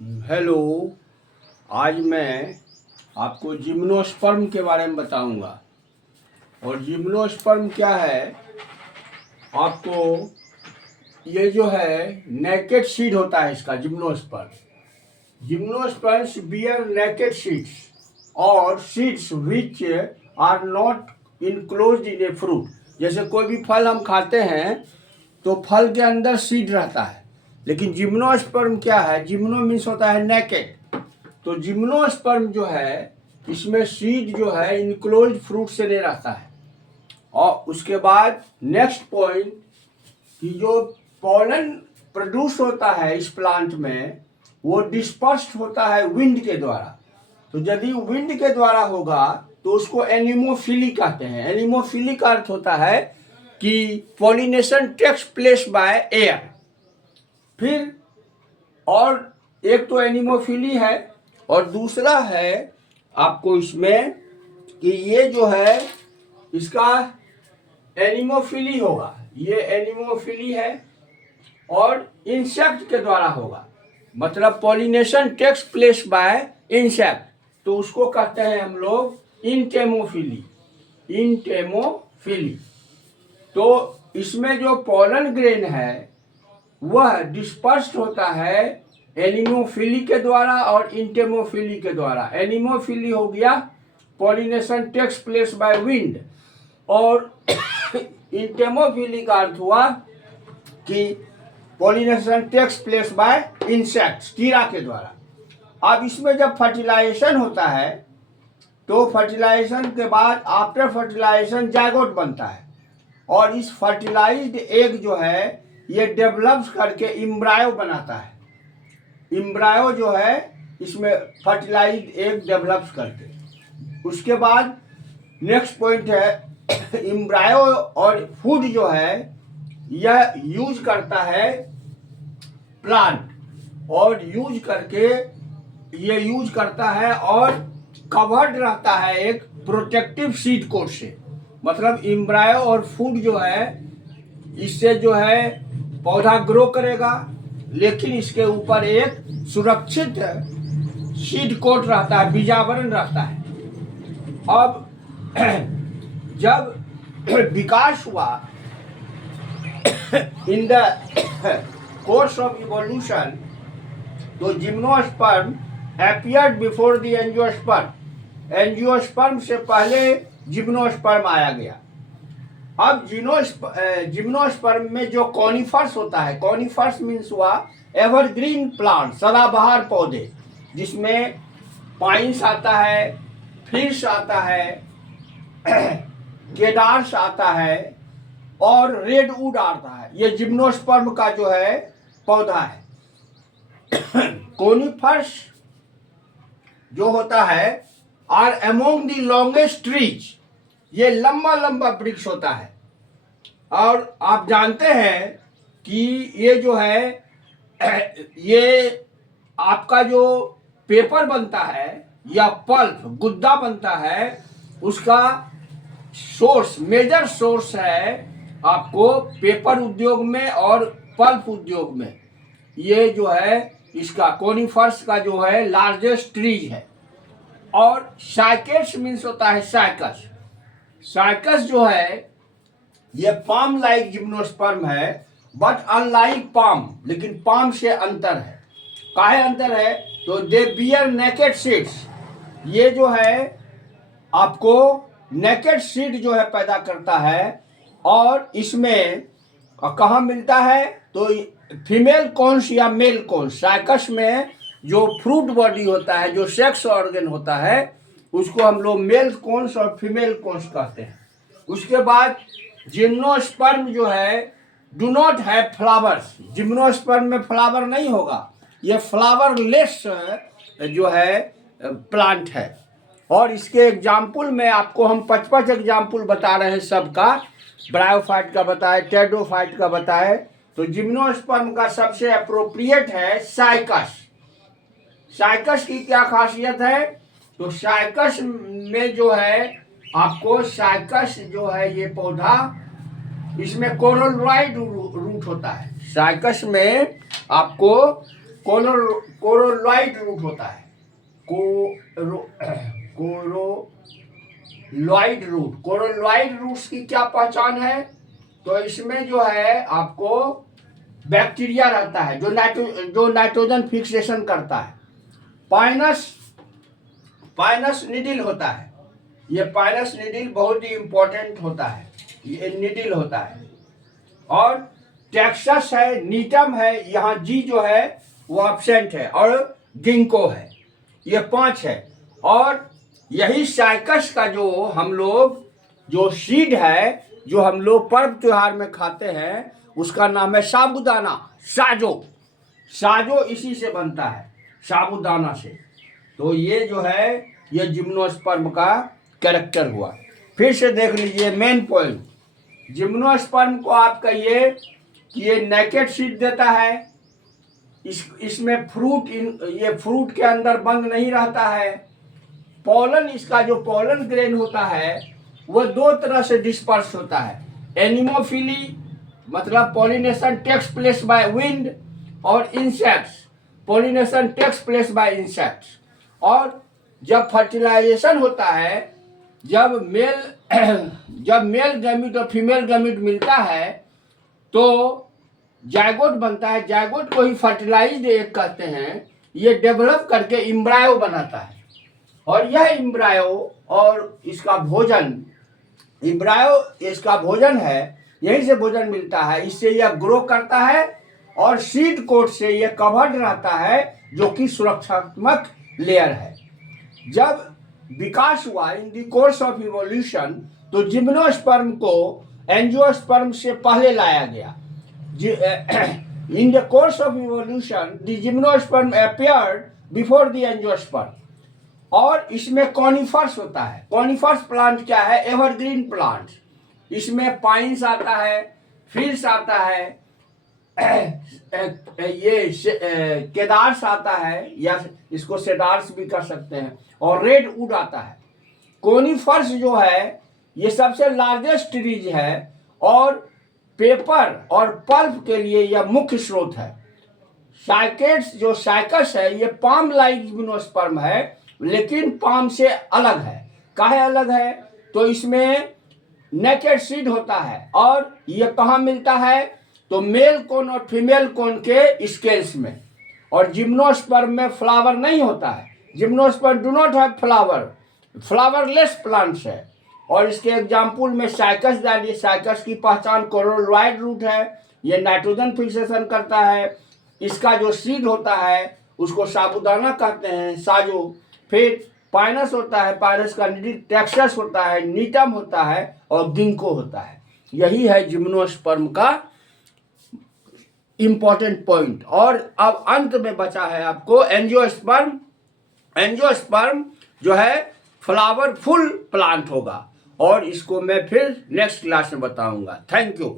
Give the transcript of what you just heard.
Hello. आज मैं आपको जिम्नोस्पर्म के बारे में बताऊंगा। और जिम्नोस्पर्म क्या है, आपको ये जो है नेकेड सीड होता है इसका जिम्नोस्पर्म्स बियर नेकेड सीड्स और seeds which are not enclosed in a fruit. जैसे कोई भी फल हम खाते हैं तो फल के अंदर सीड रहता है, लेकिन जिम्नोस्पर्म क्या है, जिम्नो मीन्स होता है नेकेड। तो जिम्नोस्पर्म जो है इसमें सीड जो है इनक्लोज्ड फ्रूट से नहीं रहता है। और उसके बाद नेक्स्ट पॉइंट कि जो पॉलन प्रोड्यूस होता है इस प्लांट में वो डिस्पर्स्ड होता है विंड के द्वारा। तो यदि विंड के द्वारा होगा तो उसको एनिमोफिली कहते हैं। एनिमोफिली का अर्थ होता है कि pollination takes place by air. फिर और एक तो एनिमोफिली है और दूसरा है आपको इसमें कि ये जो है इसका एनिमोफिली होगा, ये एनिमोफिली है और इंसेक्ट के द्वारा होगा, मतलब pollination takes place by insect, तो उसको कहते हैं हम लोग इंटेमोफिली। इंटेमोफिली। तो इसमें जो पॉलन ग्रेन है वह डिस्पर्स्ड होता है एनिमोफिली के द्वारा और इंटेमोफिली के द्वारा। एनिमोफिली हो गया pollination takes place by wind, और इंटेमोफिली का अर्थ हुआ कि pollination takes place by insects, कीड़ा के द्वारा। अब इसमें जब फर्टिलाइजेशन होता है तो फर्टिलाइजेशन के बाद आफ्टर फर्टिलाइजेशन जायगोट बनता है, और इस फर्टिलाइज्ड एग जो है ये डेवलप्स करके इम्ब्रायो बनाता है। इम्ब्रायो जो है इसमें फर्टिलाइज्ड एग डेवलप्स करके। उसके बाद नेक्स्ट पॉइंट है इम्ब्रायो और फूड जो है यह यूज करता है प्लांट, और यूज करके ये यूज करता है और कवर्ड रहता है एक प्रोटेक्टिव सीड कोट से। मतलब इम्ब्रायो और फूड जो है इससे जो है पौधा ग्रो करेगा, लेकिन इसके ऊपर एक सुरक्षित सीड कोट रहता है, बीजावरण रहता है। अब जब विकास हुआ in the course of evolution, तो gymnosperm appeared before the angiosperm. Angiosperm से पहले जिम्नोस्पर्म आया गया। अब जिम्नोस्पर्म में जो कॉनिफर्स होता है, कॉनिफर्स मीन्स हुआ एवरग्रीन प्लांट, सदाबहार पौधे, जिसमें पाइन्स आता है, फिर्स आता है, केडार्स आता है और रेडवुड आता है। ये जिम्नोस्पर्म का जो है पौधा है। कोनिफर्स जो होता है are among the longest trees, ये लंबा लंबा वृक्ष होता है। और आप जानते हैं कि ये जो है ये आपका जो पेपर बनता है या पल्प गुद्दा बनता है, उसका सोर्स, मेजर सोर्स है आपको पेपर उद्योग में और पल्प उद्योग में। ये जो है इसका कोनिफर्स का जो है लार्जेस्ट ट्रीज है। और साइकेट्स मीन्स होता है साइकस। साइकस जो है ये पाम लाइक जिम्नोस्पर्म है, बट अनलाइक पाम, लेकिन पाम से अंतर है। काहे अंतर है? तो दे बियर नेकेड सीड्स। ये जो है आपको नेकेड सीड जो है पैदा करता है, और इसमें कहाँ मिलता है? तो फीमेल कॉन्स या मेल कॉन्स। साइकस में जो फ्रूट बॉडी होता है, जो सेक्स ऑर्गन होता है, उसको हम लोग मेल कॉन्स और फीमेल कॉन्स कहते हैं। उसके बाद जिम्नोस्पर्म जो है do not have flowers. Gymnosperm में फ्लावर नहीं होगा, ये फ्लावरलेस जो है प्लांट है। और इसके एग्जाम्पल में आपको हम 55 एग्जाम्पल बता रहे हैं सबका। ब्रायोफाइट का बताए, टेडोफाइट का बताए, तो जिम्नोस्पर्म का सबसे अप्रोप्रिएट है साइकस। साइकस की क्या खासियत है? तो साइकस में जो है आपको, साइकस जो है ये पौधा, इसमें कोरोलॉइड रूट होता है। साइकस में आपको कोरोलॉइड रूट होता है। कोरोलॉइड रूट्स की क्या पहचान है? तो इसमें जो है आपको बैक्टीरिया रहता है जो नाइट्रोजन फिक्सेशन करता है। पाइनस निडिल होता है। ये पाइनस निडिल बहुत ही इंपॉर्टेंट होता है, ये निडिल होता है। और टेक्सस है, नीटम है, यहाँ जी जो है वो एब्सेंट है, और गिंको है। ये 5 है। और यही साइकस का जो हम लोग जो सीड है जो हम लोग पर्व त्योहार में खाते हैं उसका नाम है साबूदाना, साजो इसी से बनता है, साबूदाना से। तो ये जो है ये जिम्नोस्पर्म का कैरेक्टर हुआ। फिर से देख लीजिए मेन पॉइंट। जिम्नोस्पर्म को आप कहिए कि ये नेकेड सीड देता है, इसमें ये फ्रूट के अंदर बंद नहीं रहता है। पॉलन, इसका जो पॉलन ग्रेन होता है वह 2 तरह से डिस्पर्स होता है। एनिमोफिली मतलब pollination takes place by wind, और insects, pollination takes place by insects. और जब फर्टिलाइजेशन होता है, जब मेल गैमीट और फीमेल गैमीट मिलता है तो जायगोट बनता है। जायगोट को ही फर्टिलाइज्ड एग कहते हैं। ये डेवलप करके इम्ब्रायो बनाता है, और यह इम्ब्रायो और इसका भोजन, इम्ब्रायो इसका भोजन है, यहीं से भोजन मिलता है। इससे यह ग्रो करता है और सीड कोट से यह कवर्ड रहता है जो कि सुरक्षात्मक लेयर है। जब विकास हुआ in the course of evolution तो जिम्नोस्पर्म को एंजियोस्पर्म से पहले लाया गया। इन the course of evolution the gymnosperm appeared before the angiosperm. और इसमें कॉनिफर्स होता है। कॉनिफर्स प्लांट क्या है? Evergreen plant. इसमें पाइन्स आता है, फिर्स आता है, ये केदार्स आता है, या इसको सेडार्स भी कर सकते हैं, और रेड वुड आता है। कोनिफर्स जो है ये सबसे लार्जेस्ट ट्रीज है और पेपर और पल्प के लिए यह मुख्य स्रोत है। साइकेट्स जो साइकस है ये पाम लाइक जिम्नोस्पर्म है, लेकिन पाम से अलग है। काहे अलग है? तो इसमें नेकेड सीड होता है, और ये कहाँ मिलता है? तो मेल कोन और फीमेल कोन के स्केल्स में। और जिम्नोस्पर्म में फ्लावर नहीं होता है। Gymnosperm do not have flower, flowerless plants है। और इसके एग्जाम्पल में साइकस डालिए। साइकस की पहचान कोरोलॉइड रूट है, ये नाइट्रोजन फिक्सेशन करता है। इसका जो सीड होता है उसको साबूदाना कहते हैं, साजो। फिर पाइनस होता है, पाइनस का टेक्सस होता है, नीटम होता है, और गिंको होता है। यही है जिम्नोस्पर्म का इंपॉर्टेंट पॉइंट। और अब अंत में बचा है आपको एंजियोस्पर्म। एंजियोस्पर्म जो है फ्लावरफुल प्लांट होगा, और इसको मैं फिर नेक्स्ट क्लास में बताऊंगा। Thank you.